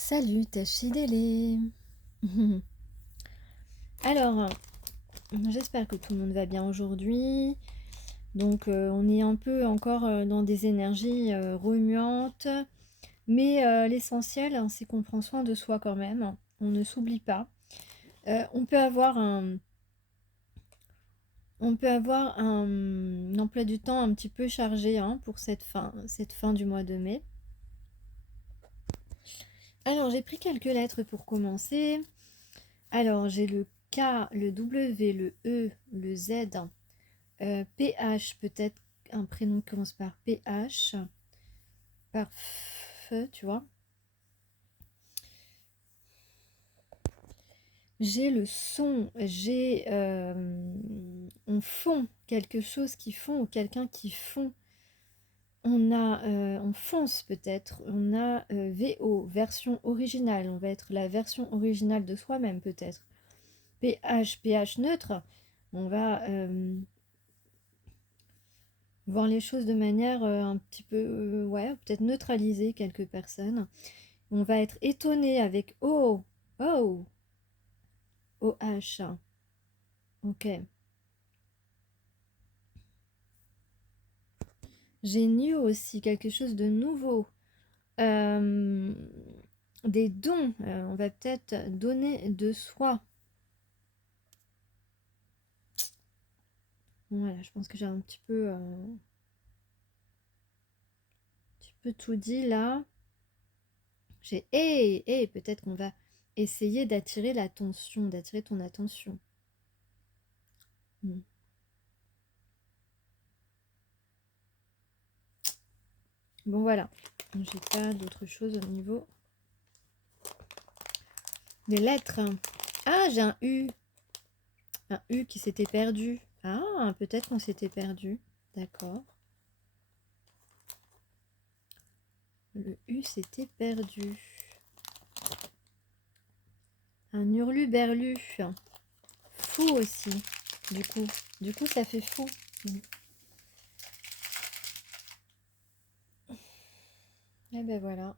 Salut Tachidélé. Alors, j'espère que tout le monde va bien aujourd'hui. Donc, on est un peu encore dans des énergies remuantes. Mais l'essentiel, hein, c'est qu'on prend soin de soi quand même. On ne s'oublie pas. On peut avoir un emploi du temps un petit peu chargé, hein, pour cette fin du mois de mai. Alors, j'ai pris quelques lettres pour commencer. Alors, j'ai le K, le W, le E, le Z, PH, peut-être un prénom qui commence par PH, par feu, tu vois. J'ai le son, j'ai on fond, quelque chose qui fond ou quelqu'un qui fond. On fonce peut-être, on a VO, version originale, on va être la version originale de soi-même peut-être. PH neutre, on va voir les choses de manière un petit peu, ouais, peut-être neutraliser quelques personnes. On va être étonné avec O, O, OH. Ok. J'ai new aussi, quelque chose de nouveau. Euh, des dons, on va peut-être donner de soi. Voilà, je pense que j'ai un petit peu tout dit là. J'ai et peut-être qu'on va essayer d'attirer l'attention, d'attirer ton attention. Hmm. Bon voilà, j'ai pas d'autre chose au niveau des lettres. Ah, j'ai un U. Un U qui s'était perdu. Ah, peut-être qu'on s'était perdu. D'accord. Le U s'était perdu. Un hurluberlu. Fou aussi, du coup. Du coup, ça fait fou. Et ben voilà.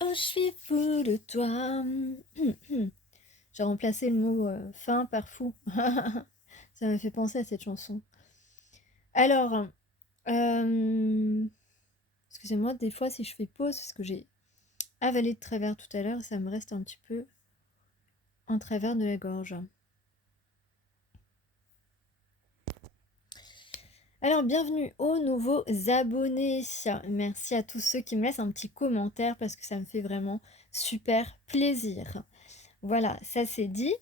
Oh, je suis fou de toi. J'ai remplacé le mot fin par fou. Ça m'a fait penser à cette chanson. Alors, excusez-moi, des fois, si je fais pause, parce que j'ai avalé de travers tout à l'heure, ça me reste un petit peu en travers de la gorge. Alors, bienvenue aux nouveaux abonnés. Merci à tous ceux qui me laissent un petit commentaire parce que ça me fait vraiment super plaisir. Voilà, ça c'est dit.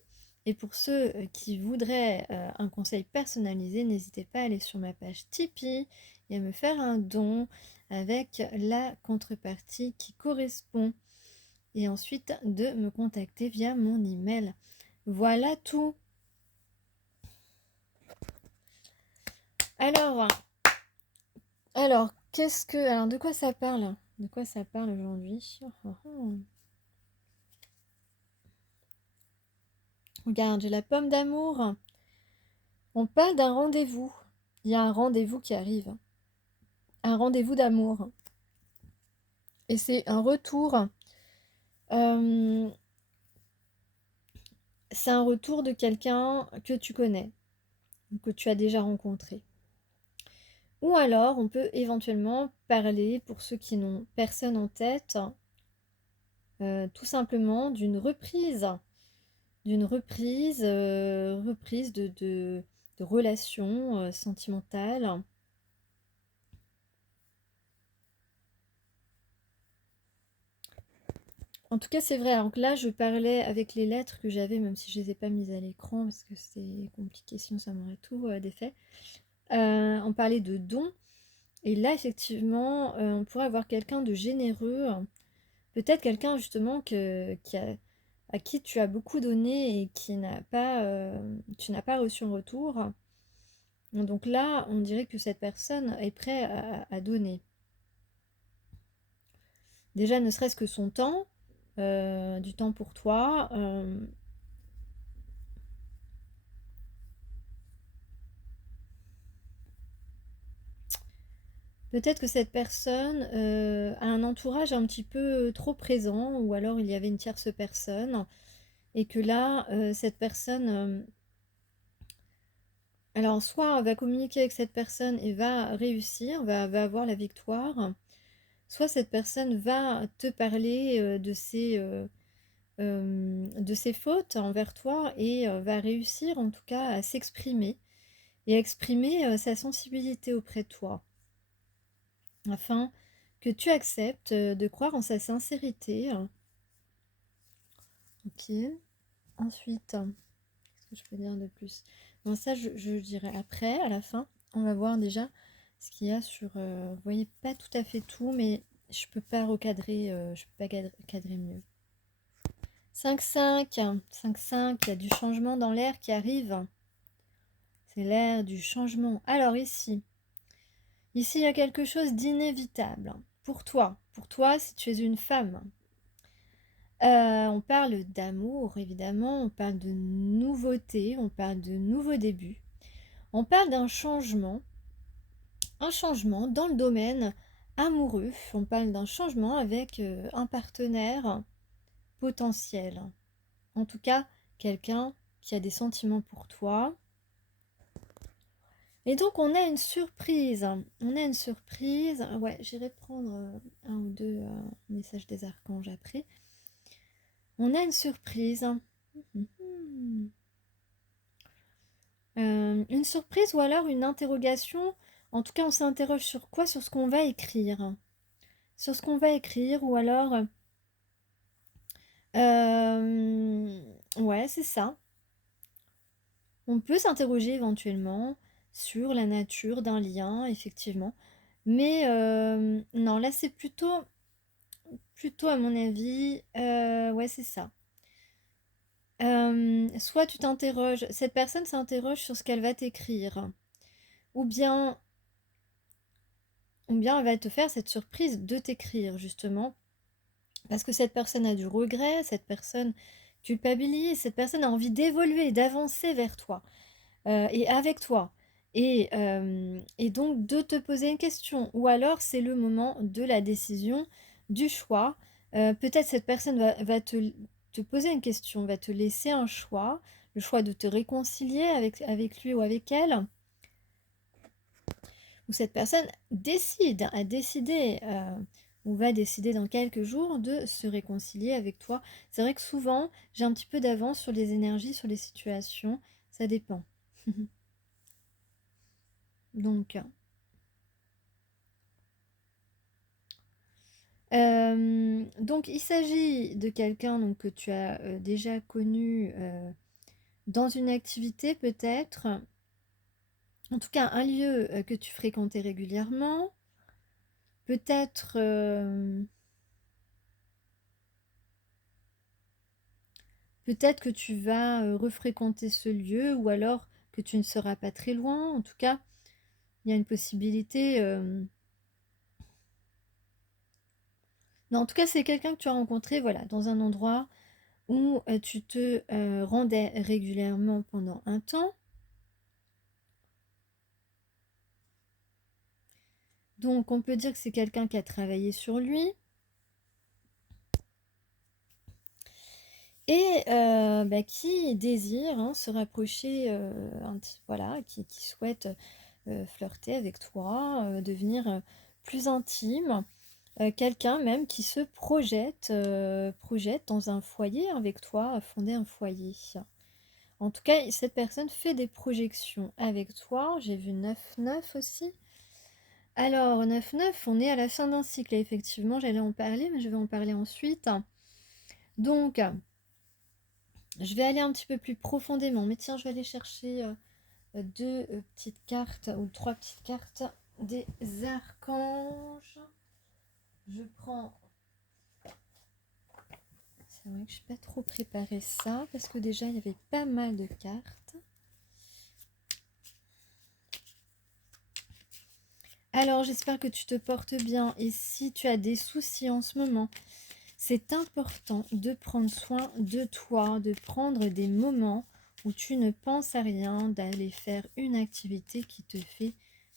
Et pour ceux qui voudraient un conseil personnalisé, n'hésitez pas à aller sur ma page Tipeee et à me faire un don avec la contrepartie qui correspond. Et ensuite de me contacter via mon email. Voilà tout. Alors, alors, de quoi ça parle? De quoi ça parle aujourd'hui? Regarde, j'ai la pomme d'amour. On parle d'un rendez-vous. Il y a un rendez-vous qui arrive. Un rendez-vous d'amour. Et c'est un retour. euh, c'est un retour de quelqu'un que tu connais, ou que tu as déjà rencontré. Ou alors, on peut éventuellement parler, pour ceux qui n'ont personne en tête, tout simplement d'une reprise de relations sentimentales. En tout cas, c'est vrai. Alors que là, je parlais avec les lettres que j'avais, même si je les ai pas mises à l'écran, parce que c'est compliqué, sinon ça m'aurait tout défait. On parlait de dons. Et là, effectivement, on pourrait avoir quelqu'un de généreux. Peut-être quelqu'un, justement, à qui tu as beaucoup donné et tu n'as pas reçu en retour. Donc là, on dirait que cette personne est prête à donner. Déjà, ne serait-ce que son temps, du temps pour toi. Peut-être que cette personne, a un entourage un petit peu trop présent ou alors il y avait une tierce personne et que là, cette personne, alors soit va communiquer avec cette personne et va réussir, va avoir la victoire, soit cette personne va te parler, de ses fautes envers toi et va réussir en tout cas à s'exprimer et à exprimer, sa sensibilité auprès de toi, afin que tu acceptes, de croire en sa sincérité. OK. Ensuite, qu'est-ce que je peux dire de plus? Bon ça je dirai après, à la fin. On va voir déjà ce qu'il y a sur, vous voyez pas tout à fait tout, mais je peux pas recadrer, je peux pas cadrer mieux. 5-5, 5-5, il y a du changement dans l'air qui arrive. C'est l'ère du changement. Alors ici, il y a quelque chose d'inévitable pour toi. Pour toi, si tu es une femme. On parle d'amour, évidemment, on parle de nouveauté, on parle de nouveaux débuts. On parle d'un changement, un changement dans le domaine amoureux. On parle d'un changement avec un partenaire potentiel. En tout cas, quelqu'un qui a des sentiments pour toi. Et donc, on a une surprise. On a une surprise. Ouais, j'irai prendre un ou deux messages des archanges après. On a une surprise. Une surprise ou alors une interrogation. En tout cas, on s'interroge sur quoi? Sur ce qu'on va écrire. Sur ce qu'on va écrire ou alors... ouais, c'est ça. On peut s'interroger éventuellement sur la nature d'un lien, effectivement. Mais non, là, c'est plutôt à mon avis, ouais, c'est ça. Soit tu t'interroges, cette personne s'interroge sur ce qu'elle va t'écrire, ou bien, elle va te faire cette surprise de t'écrire, justement, parce que cette personne a du regret, cette personne culpabilise, cette personne a envie d'évoluer, d'avancer vers toi, et avec toi. Et donc de te poser une question. Ou alors c'est le moment de la décision, du choix. Peut-être cette personne va te poser une question, va te laisser un choix, le choix de te réconcilier avec lui ou avec elle. Ou cette personne a décidé, ou va décider dans quelques jours de se réconcilier avec toi. C'est vrai que souvent, j'ai un petit peu d'avance sur les énergies, sur les situations. Ça dépend. Donc, il s'agit de quelqu'un donc, que tu as déjà connu dans une activité peut-être, en tout cas un lieu que tu fréquentais régulièrement, peut-être peut-être que tu vas refréquenter ce lieu ou alors que tu ne seras pas très loin. En tout cas, il y a une possibilité. Non, en tout cas, c'est quelqu'un que tu as rencontré voilà, dans un endroit où tu te rendais régulièrement pendant un temps. Donc, on peut dire que c'est quelqu'un qui a travaillé sur lui et qui désire hein, se rapprocher, voilà, qui souhaite flirter avec toi, devenir plus intime. Quelqu'un même qui se projette dans un foyer avec toi, à fonder un foyer. En tout cas, cette personne fait des projections avec toi. J'ai vu 9-9 aussi. Alors, 9-9, on est à la fin d'un cycle. Et effectivement, j'allais en parler, mais je vais en parler ensuite. Donc, je vais aller un petit peu plus profondément. Mais tiens, je vais aller chercher deux petites cartes ou trois petites cartes des archanges. Je prends... C'est vrai que je n'ai pas trop préparé ça parce que déjà, il y avait pas mal de cartes. Alors, j'espère que tu te portes bien et si tu as des soucis en ce moment, c'est important de prendre soin de toi, de prendre des moments où tu ne penses à rien, d'aller faire une activité qui te fait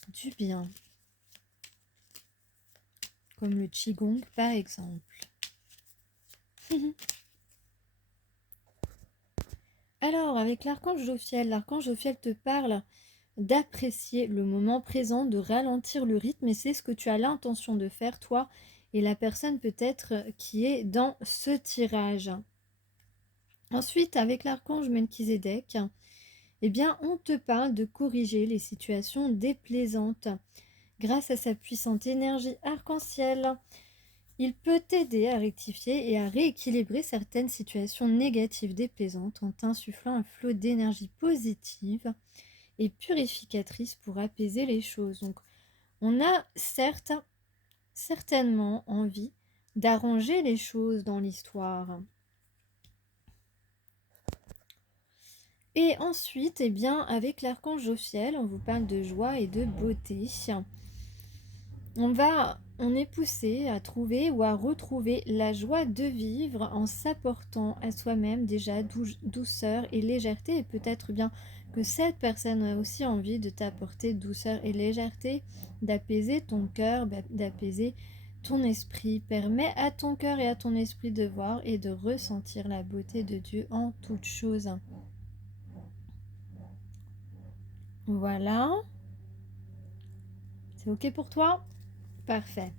du bien. comme le Qigong par exemple. Alors, avec l'archange Jophiel te parle d'apprécier le moment présent, de ralentir le rythme, et c'est ce que tu as l'intention de faire, toi et la personne peut-être qui est dans ce tirage. Ensuite, avec l'archange Melchizedek, eh bien, on te parle de corriger les situations déplaisantes grâce à sa puissante énergie arc-en-ciel. Il peut t'aider à rectifier et à rééquilibrer certaines situations négatives déplaisantes en t'insufflant un flot d'énergie positive et purificatrice pour apaiser les choses. Donc, on a certainement envie d'arranger les choses dans l'histoire. Et ensuite, eh bien, avec l'archange Jophiel, on vous parle de joie et de beauté. On est poussé à trouver ou à retrouver la joie de vivre en s'apportant à soi-même déjà douceur et légèreté. Et peut-être bien que cette personne a aussi envie de t'apporter douceur et légèreté, d'apaiser ton cœur, d'apaiser ton esprit. Permets à ton cœur et à ton esprit de voir et de ressentir la beauté de Dieu en toutes choses. Voilà. C'est OK pour toi? Parfait.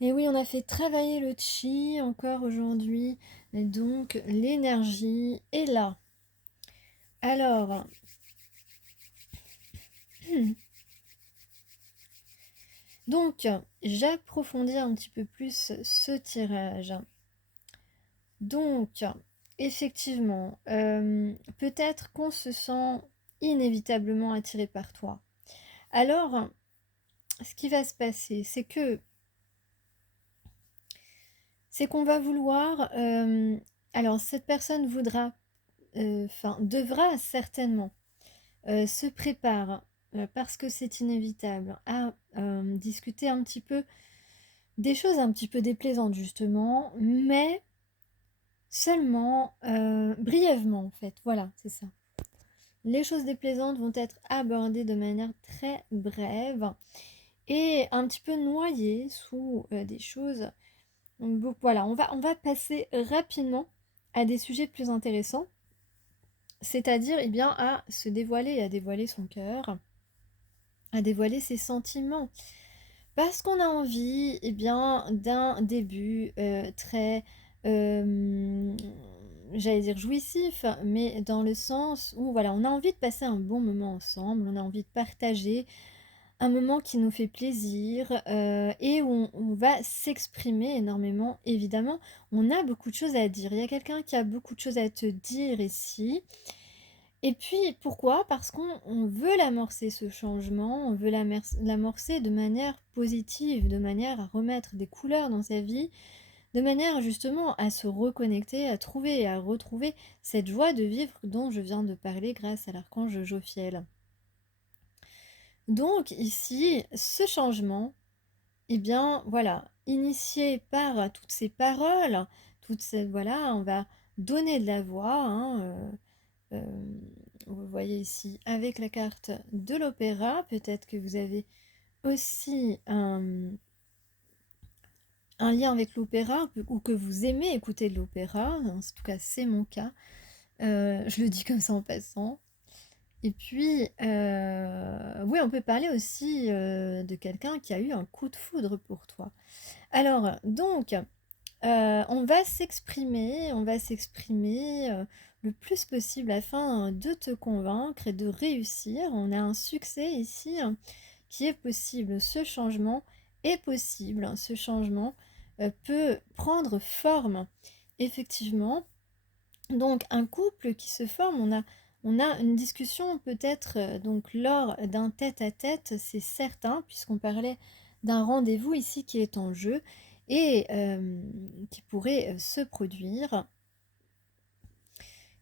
Et oui, on a fait travailler le chi encore aujourd'hui. Et donc, l'énergie est là. Alors, donc, j'approfondis un petit peu plus ce tirage. Donc, effectivement, peut-être qu'on se sent inévitablement attiré par toi. Alors, ce qui va se passer, c'est qu'on va vouloir... alors, cette personne devra certainement se prépare, parce que c'est inévitable, à discuter un petit peu des choses un petit peu déplaisantes justement, mais seulement brièvement en fait, voilà, c'est ça. Les choses déplaisantes vont être abordées de manière très brève et un petit peu noyées sous des choses. Donc, voilà, on va passer rapidement à des sujets plus intéressants, c'est-à-dire eh bien, à se dévoiler, à dévoiler son cœur, à dévoiler ses sentiments. Parce qu'on a envie eh bien, d'un début très, j'allais dire jouissif, mais dans le sens où voilà, on a envie de passer un bon moment ensemble, on a envie de partager un moment qui nous fait plaisir et où on va s'exprimer énormément, évidemment. On a beaucoup de choses à dire. Il y a quelqu'un qui a beaucoup de choses à te dire ici. Et puis pourquoi? Parce qu'on veut l'amorcer ce changement, on veut l'amorcer de manière positive, de manière à remettre des couleurs dans sa vie, de manière justement à se reconnecter, à trouver et à retrouver cette joie de vivre dont je viens de parler grâce à l'archange Jophiel. Donc ici, ce changement, eh bien voilà, initié par toutes ces paroles, voilà, on va donner de la voix, hein, vous voyez ici avec la carte de l'opéra, peut-être que vous avez aussi un lien avec l'opéra ou que vous aimez écouter de l'opéra, en tout cas c'est mon cas, je le dis comme ça en passant. Et puis, oui, on peut parler aussi de quelqu'un qui a eu un coup de foudre pour toi. Alors, donc, on va s'exprimer le plus possible afin de te convaincre et de réussir. On a un succès ici qui est possible. Ce changement est possible. Ce changement peut prendre forme, effectivement. Donc, un couple qui se forme, on a une discussion peut-être donc lors d'un tête-à-tête, c'est certain, puisqu'on parlait d'un rendez-vous ici qui est en jeu et qui pourrait se produire.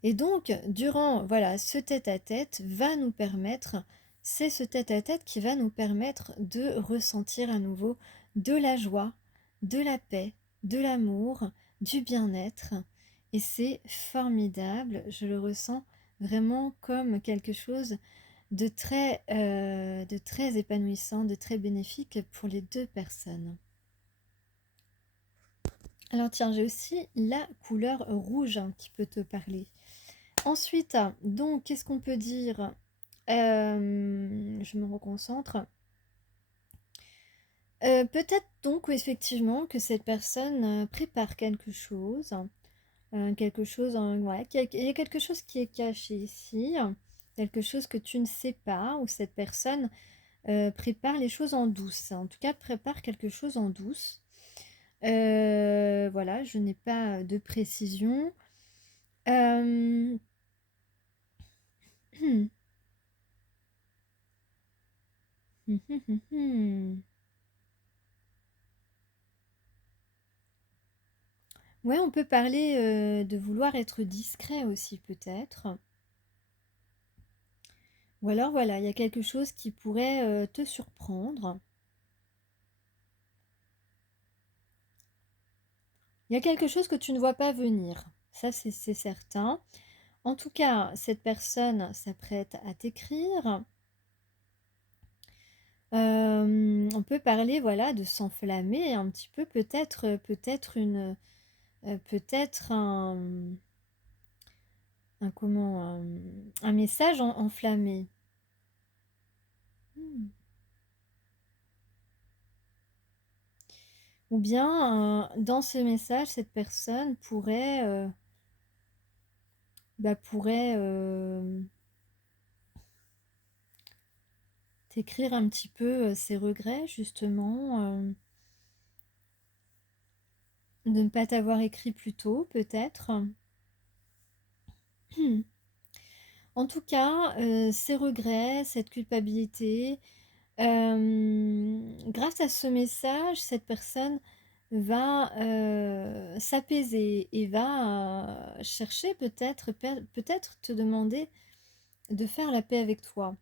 Et donc, durant voilà, ce tête-à-tête va nous permettre, c'est ce tête-à-tête qui va nous permettre de ressentir à nouveau de la joie, de la paix, de l'amour, du bien-être. Et c'est formidable, je le ressens vraiment comme quelque chose de très épanouissant, de très bénéfique pour les deux personnes. Alors tiens, j'ai aussi la couleur rouge qui peut te parler. Ensuite, donc, qu'est-ce qu'on peut dire? Je me reconcentre. Peut-être donc oui, effectivement que cette personne prépare quelque chose, ouais, il y a quelque chose qui est caché ici, quelque chose que tu ne sais pas, ou cette personne prépare les choses en douce. En tout cas, prépare quelque chose en douce. Voilà, je n'ai pas de précision. Euh, Ouais, on peut parler de vouloir être discret aussi peut-être. Ou alors voilà, il y a quelque chose qui pourrait te surprendre. Il y a quelque chose que tu ne vois pas venir. Ça, c'est certain. En tout cas, cette personne s'apprête à t'écrire. On peut parler, voilà, de s'enflammer un petit peu, peut-être un message enflammé. Hmm. Ou bien, dans ce message, cette personne pourrait t'écrire un petit peu ses regrets, justement, de ne pas t'avoir écrit plus tôt, peut-être. En tout cas, ces regrets, cette culpabilité, grâce à ce message, cette personne va s'apaiser et va chercher peut-être te demander de faire la paix avec toi.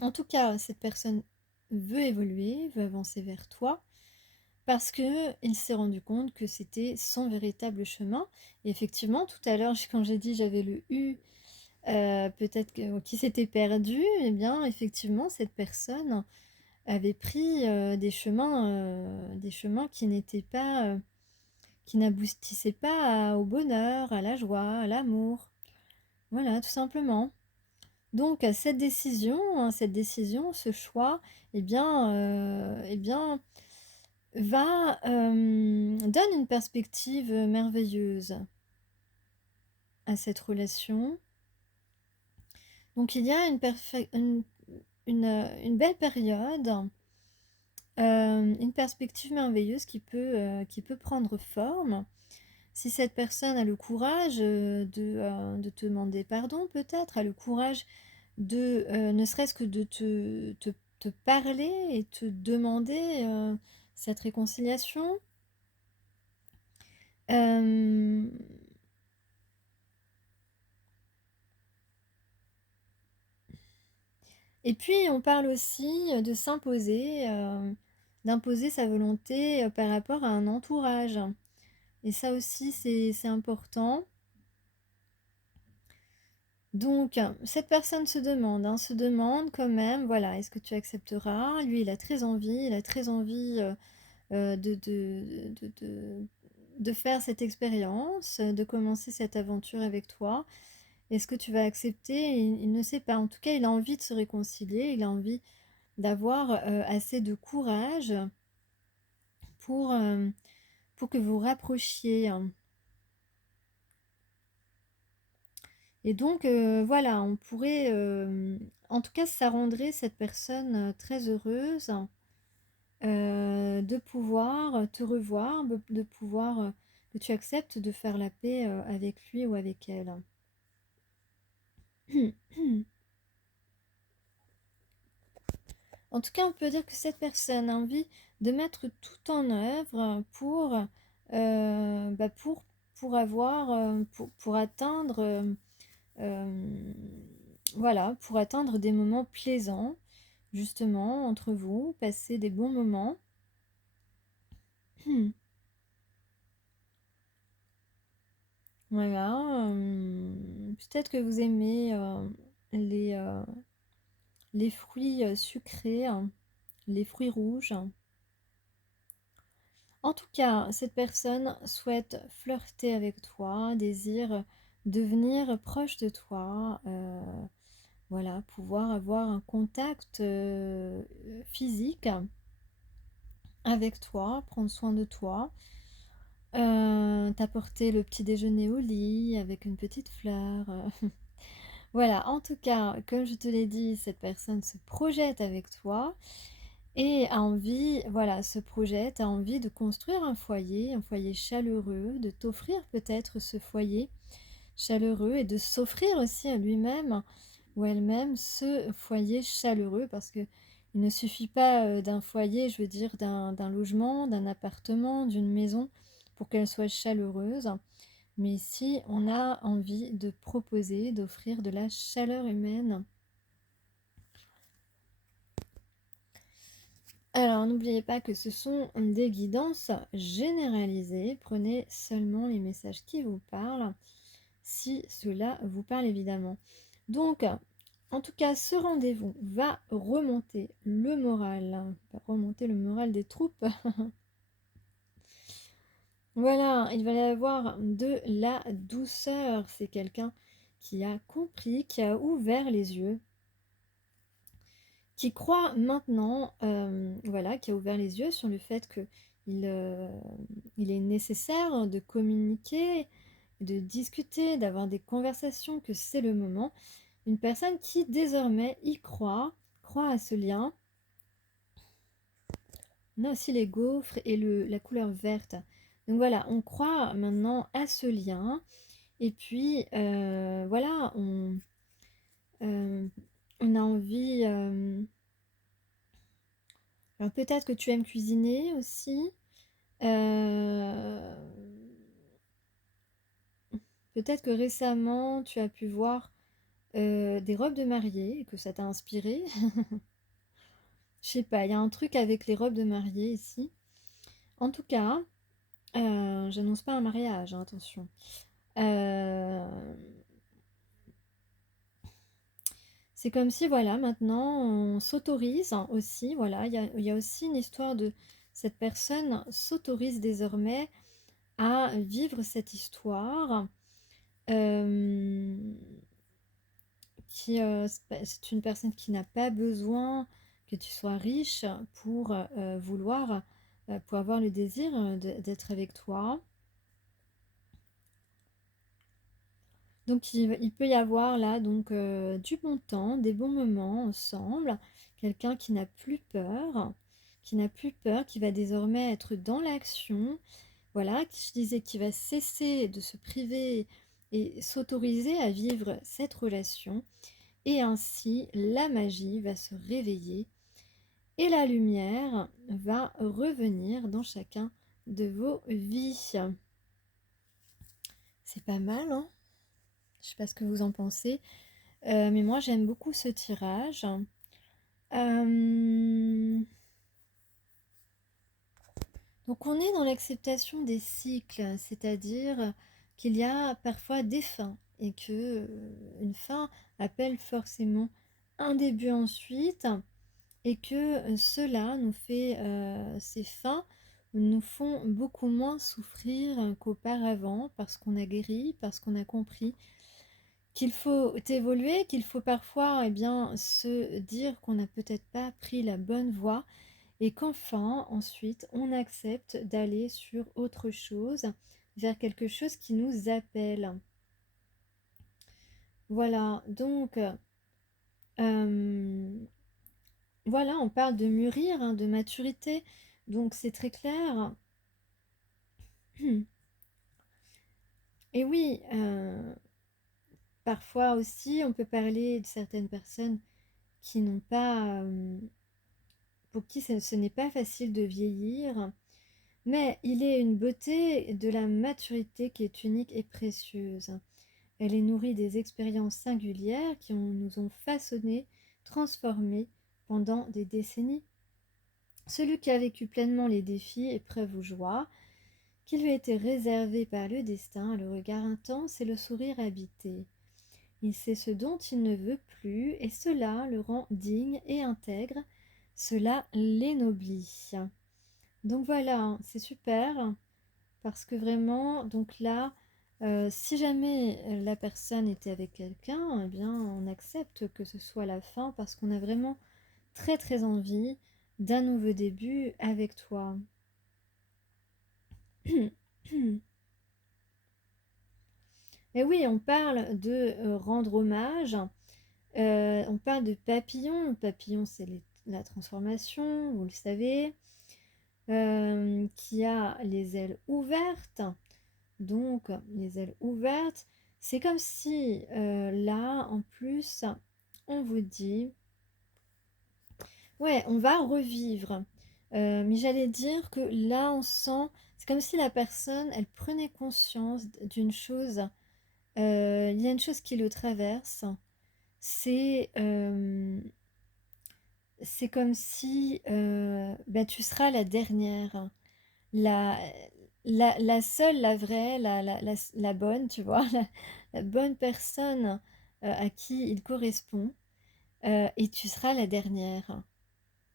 En tout cas, cette personne veut évoluer, veut avancer vers toi, parce que il s'est rendu compte que c'était son véritable chemin. Et effectivement, tout à l'heure, quand j'ai dit j'avais le U, peut-être qui s'était perdu, eh bien, effectivement, cette personne avait pris des chemins qui n'étaient pas, qui n'aboutissaient pas au bonheur, à la joie, à l'amour. Voilà, tout simplement. Donc, cette décision, ce choix, eh bien, donne une perspective merveilleuse à cette relation. Donc, il y a une belle période, une perspective merveilleuse qui peut prendre forme. Si cette personne a le courage de te demander pardon, peut-être, a le courage ne serait-ce que de te parler et te demander cette réconciliation. Euh, et puis, on parle aussi de s'imposer, d'imposer sa volonté par rapport à un entourage. Et ça aussi, c'est important. Donc, cette personne se demande quand même, voilà, est-ce que tu accepteras? Lui, il a très envie de faire cette expérience, de commencer cette aventure avec toi. Est-ce que tu vas accepter? Il ne sait pas. En tout cas, il a envie de se réconcilier, il a envie d'avoir assez de courage pour, euh, pour que vous rapprochiez. Et donc, voilà, on pourrait, en tout cas, ça rendrait cette personne très heureuse de pouvoir te revoir, de pouvoir que tu acceptes de faire la paix avec lui ou avec elle. En tout cas, on peut dire que cette personne a envie de mettre tout en œuvre bah, pour atteindre, voilà, pour atteindre des moments plaisants, justement, entre vous, passer des bons moments. Voilà, peut-être que vous aimez les, euh, les fruits sucrés, hein, les fruits rouges. En tout cas, cette personne souhaite flirter avec toi, désire devenir proche de toi, voilà, pouvoir avoir un contact physique avec toi, prendre soin de toi, t'apporter le petit déjeuner au lit avec une petite fleur. Voilà, en tout cas, comme je te l'ai dit, cette personne se projette avec toi et a envie, voilà, se projette, a envie de construire un foyer chaleureux, de t'offrir peut-être ce foyer chaleureux et de s'offrir aussi à lui-même ou elle-même ce foyer chaleureux parce que il ne suffit pas d'un foyer, je veux dire d'un logement, d'un appartement, d'une maison pour qu'elle soit chaleureuse. Mais ici, on a envie de proposer, d'offrir de la chaleur humaine. Alors, n'oubliez pas que ce sont des guidances généralisées. Prenez seulement les messages qui vous parlent, si cela vous parle évidemment. Donc, en tout cas, ce rendez-vous va remonter le moral des troupes. Voilà, il va y avoir de la douceur. C'est quelqu'un qui a compris, qui a ouvert les yeux, qui croit maintenant, voilà, qui a ouvert les yeux sur le fait que il est nécessaire de communiquer, de discuter, d'avoir des conversations, que c'est le moment. Une personne qui désormais y croit, croit à ce lien. On a aussi les gaufres et la couleur verte. Donc voilà, on croit maintenant à ce lien. Et puis, voilà, euh, on a envie... alors peut-être que tu aimes cuisiner aussi. Euh, peut-être que récemment, tu as pu voir des robes de mariée et que ça t'a inspiré. Je sais pas, il y a un truc avec les robes de mariée ici. En tout cas, j'annonce pas un mariage, hein, attention. Euh, c'est comme si, voilà, maintenant, on s'autorise aussi, voilà, il y a aussi une histoire de cette personne s'autorise désormais à vivre cette histoire, euh, c'est une personne qui n'a pas besoin que tu sois riche pour vouloir, pour avoir le désir d'être avec toi. Donc il peut y avoir là donc du bon temps, des bons moments ensemble, quelqu'un qui n'a plus peur, qui va désormais être dans l'action, voilà, qui je disais qui va cesser de se priver et s'autoriser à vivre cette relation. Et ainsi, la magie va se réveiller et la lumière va revenir dans chacun de vos vies. C'est pas mal, hein? Je sais pas ce que vous en pensez. Mais moi, j'aime beaucoup ce tirage. Euh, Donc, on est dans l'acceptation des cycles, c'est-à-dire qu'il y a parfois des fins et que une fin appelle forcément un début ensuite et que cela nous fait, ces fins nous font beaucoup moins souffrir qu'auparavant parce qu'on a guéri, parce qu'on a compris qu'il faut évoluer, qu'il faut parfois, eh bien, se dire qu'on n'a peut-être pas pris la bonne voie et qu'enfin, ensuite, on accepte d'aller sur autre chose, vers quelque chose qui nous appelle. Voilà, donc, voilà, on parle de mûrir, hein, de maturité, donc c'est très clair. Et oui, parfois aussi, on peut parler de certaines personnes qui n'ont pas, pour qui ce n'est pas facile de vieillir, mais il est une beauté de la maturité qui est unique et précieuse. Elle est nourrie des expériences singulières qui nous ont façonnés, transformés pendant des décennies. Celui qui a vécu pleinement les défis, épreuves ou joies, qui lui a été réservé par le destin, le regard intense et le sourire habité. Il sait ce dont il ne veut plus, et cela le rend digne et intègre, cela l'ennoblit. Donc voilà, hein, c'est super, parce que vraiment, donc là, si jamais la personne était avec quelqu'un, eh bien, on accepte que ce soit la fin, parce qu'on a vraiment très très envie d'un nouveau début avec toi. Et oui, on parle de rendre hommage, on parle de papillon. Le papillon, c'est la transformation, vous le savez, qui a les ailes ouvertes. Donc, les ailes ouvertes, c'est comme si là, en plus, on vous dit, ouais, on va revivre. Mais j'allais dire que là, on sent, c'est comme si la personne, elle prenait conscience d'une chose. Il y a une chose qui le traverse. C'est c'est comme si bah, tu seras la dernière, la, la seule, la vraie, la bonne, tu vois, la bonne personne à qui il correspond, et tu seras la dernière.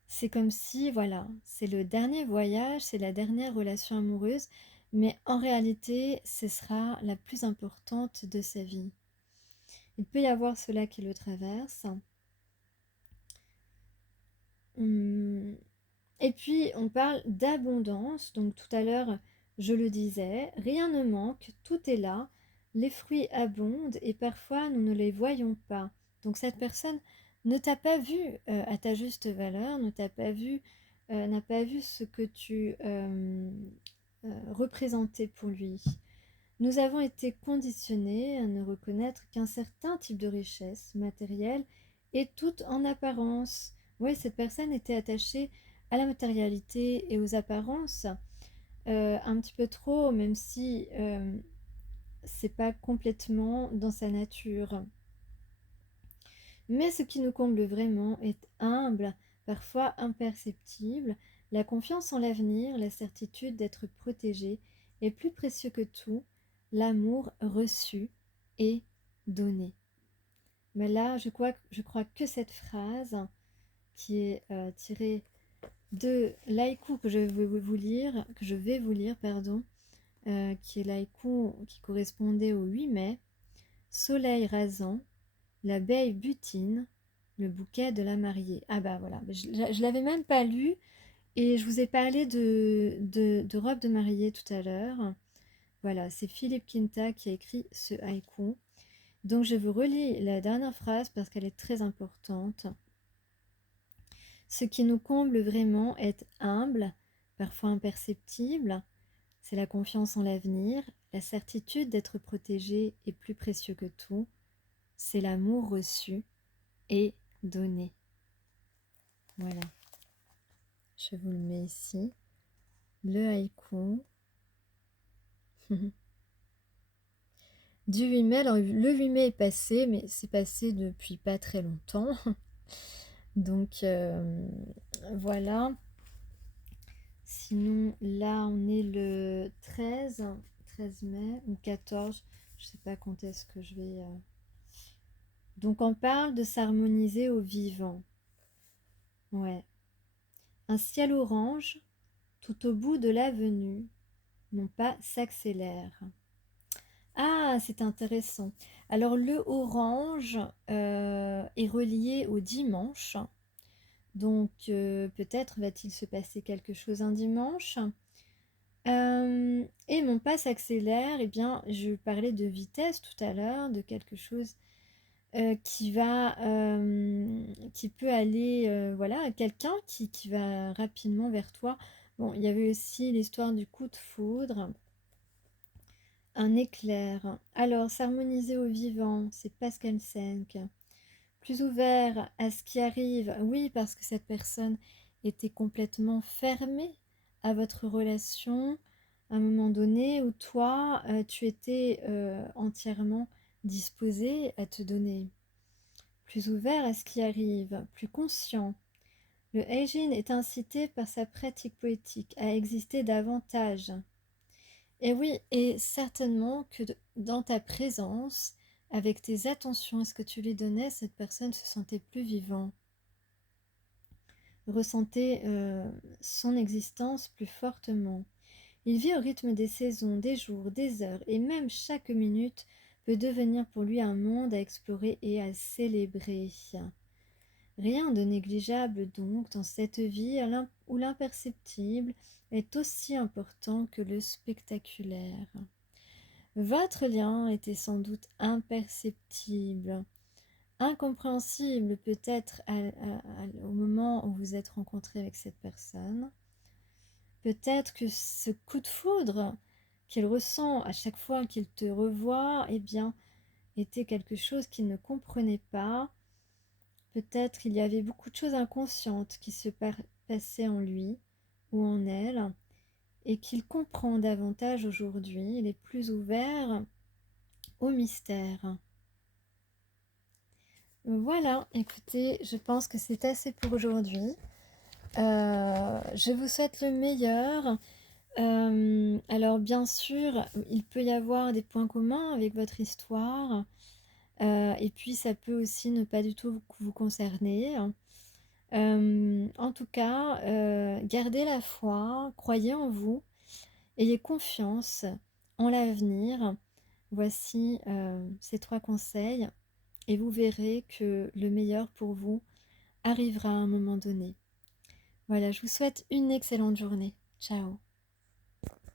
C'est comme si, voilà, c'est le dernier voyage, c'est la dernière relation amoureuse, mais en réalité, ce sera la plus importante de sa vie. Il peut y avoir cela qui le traverse. Hum, Et puis, on parle d'abondance. Donc, tout à l'heure, je le disais, rien ne manque, tout est là. Les fruits abondent et parfois, nous ne les voyons pas. Donc, cette personne ne t'a pas vu à ta juste valeur, ne t'a pas vu, n'a pas vu ce que tu représentais pour lui. Nous avons été conditionnés à ne reconnaître qu'un certain type de richesse matérielle et toute en apparence. Oui, cette personne était attachée à la matérialité et aux apparences, un petit peu trop, même si c'est pas complètement dans sa nature. Mais ce qui nous comble vraiment est humble, parfois imperceptible, la confiance en l'avenir, la certitude d'être protégé, et plus précieux que tout, l'amour reçu et donné. Mais là, je crois que cette phrase, qui est tirée de l'haïku que je vais vous lire, pardon, qui est l'haïku qui correspondait au 8 mai, soleil rasant, l'abeille butine, le bouquet de la mariée. Ah bah voilà, je l'avais même pas lu et je vous ai parlé de robe de mariée tout à l'heure. Voilà, c'est Philippe Quinta qui a écrit ce haïku. Donc je vous relis la dernière phrase parce qu'elle est très importante. Ce qui nous comble vraiment est humble, parfois imperceptible, c'est la confiance en l'avenir, la certitude d'être protégé est plus précieux que tout, c'est l'amour reçu et donné. Voilà, je vous le mets ici. Le haïku du 8 mai. Alors, le 8 mai est passé, mais c'est passé depuis pas très longtemps. Donc, voilà. Sinon, là, on est le 13 mai ou 14. Je sais pas quand est-ce que je vais... Donc, on parle de s'harmoniser au vivant. Ouais. Un ciel orange, tout au bout de l'avenue, mon pas s'accélère. Ah, c'est intéressant. Alors, le orange est relié au dimanche. Donc, peut-être va-t-il se passer quelque chose un dimanche. Et mon pas s'accélère. Eh bien, je parlais de vitesse tout à l'heure, de quelque chose qui peut aller, voilà, quelqu'un qui va rapidement vers toi. Bon, il y avait aussi l'histoire du coup de foudre, un éclair. Alors, s'harmoniser au vivant, c'est Pascal 5. Plus ouvert à ce qui arrive, oui, parce que cette personne était complètement fermée à votre relation à un moment donné où toi, tu étais entièrement disposé à te donner. Plus ouvert à ce qui arrive, plus conscient. Le Heijin est incité par sa pratique poétique à exister davantage. Et oui, et certainement que dans ta présence, avec tes attentions et ce que tu lui donnais, cette personne se sentait plus vivant, ressentait son existence plus fortement. Il vit au rythme des saisons, des jours, des heures, et même chaque minute peut devenir pour lui un monde à explorer et à célébrer. Rien de négligeable donc dans cette vie où l'imperceptible est aussi important que le spectaculaire. Votre lien était sans doute imperceptible, incompréhensible peut-être au moment où vous êtes rencontré avec cette personne. Peut-être que ce coup de foudre qu'il ressent à chaque fois qu'il te revoit, eh bien, était quelque chose qu'il ne comprenait pas. Peut-être il y avait beaucoup de choses inconscientes qui se passaient en lui ou en elle et qu'il comprend davantage aujourd'hui. Il est plus ouvert au mystère. Voilà, écoutez, je pense que c'est assez pour aujourd'hui. Je vous souhaite le meilleur. Alors bien sûr, il peut y avoir des points communs avec votre histoire, et puis ça peut aussi ne pas du tout vous concerner. En tout cas, gardez la foi, croyez en vous, ayez confiance en l'avenir. Voici, ces 3 conseils et vous verrez que le meilleur pour vous arrivera à un moment donné. Voilà, je vous souhaite une excellente journée. Ciao.